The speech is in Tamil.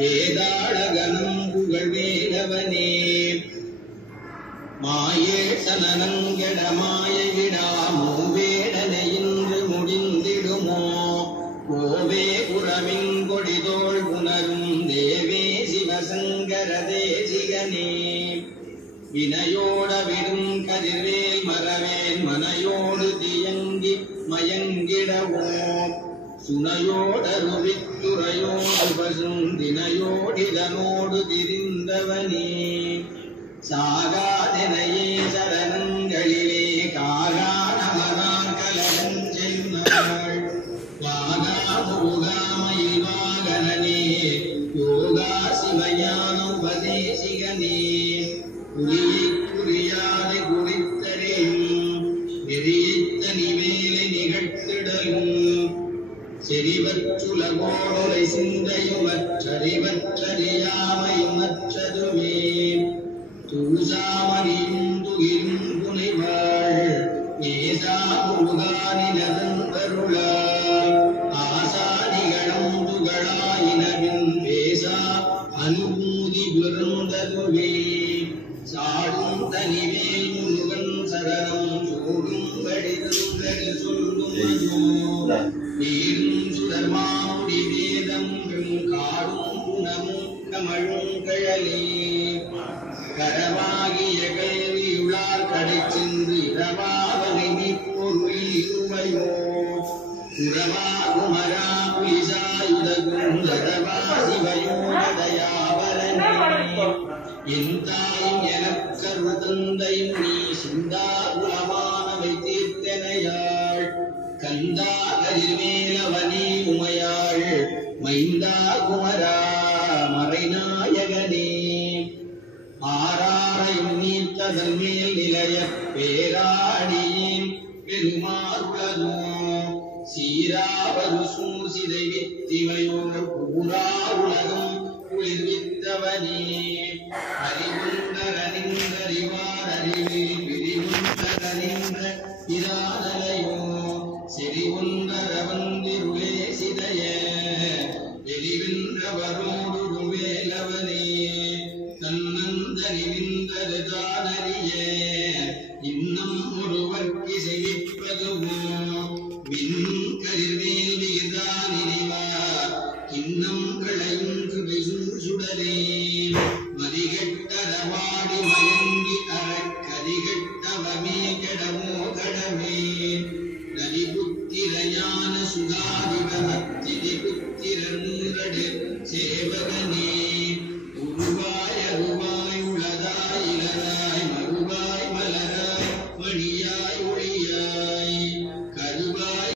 வேதாளகனம் புகழ் வேலவனே மாயே சனனங்கட மாயை விடாமோ வேடனை இன்று முடிந்திடுமோ கோவே புறமின் கொடிதோள் புணரும் தேவே சிவசங்கர தேசிகனே வினையோட விடும் கதிர்வேல் மரவேல் மனையோடு தியங்கி மயங்கிடவோ சுனையோடருவித்துறையோடு பசுந்தினையோடிதனோடு திரிந்தவனே சாகாதெனையே சரணங்களிலே காகாணமரான் கலஞ்செய்மாள் வாகாமுகாமயில் வாகனனே யோகா சிவஞானோபதேசிகனே குறியை குறியாதை குறித்தடையும் நெறியைத்த நிவேலை நிகழ்த்திடலும் செறிவற்றுலகோடுரை சிந்தையுமற்றறிவற்றறியாமையுமற்றதுவே தூசாமணியும் துகிரும் புனைவாள் ஏசா முருகானிலதந்தருளாய் ஆசாதிகளம் துகளாயினவின் பேசா அனுபூதி பிறந்ததுவே சாடும் தனிவேல் முருகன் சரணம் சூடும் கடிதங்கள் சொல்லும் நீரும் சுடர்மாமுடி வேதம் காடும் குணமும் கமழும் கழலே கரவாகிய கல்வியுளார் கடை சென்று இரவாவகை பொருளியுமையோ சுரவா குமரா புலிசாயுதகும் ஜடவா சிவயோதயாவரனே என் தாயும் எனக்கரு தந்தையும் நீ சிந்தா குலமானவை தீர்த்தனையாள் கந்தா கதிர்வேலவனே உமையாள் மைந்தா குமரா மறைநாயகனே ஆராரையும் நீர்த்ததன் மேல் நிலைய பேராடியேன் பெருமாறுளதோ சீராவது சூசிதை வித்திமையோர் பூரா உலகம் குளிர்வித்தவனே அறிவுந்தரனின்றறிவார் அறிவில் பிரிவுந்தரனின்ற இராதலையோ செறிவுந்தரவந்திருளே சிதைய எரிவின்றவரோடு வேலவனே தன்னந்தறிவிந்தது தானறிய இன்னும் ஒருவர்க்கு செய்விப்பதுவோ மின் கதிர்வேல் விகிதான் இனிவா இன்னும் களையும் சுடரே மதிகட்டரவாடி மயங்கி அறக்கதிகட்டவமே கடமோ கடமே நதிபுத்திரஞான சுதாதிபத்திதி புத்திரர் மூரடு சேவகனே உருவாய் அருவாய் உளதாய் இளராய் மறுவாய் மலராய் மணியாய் ஒளியாய்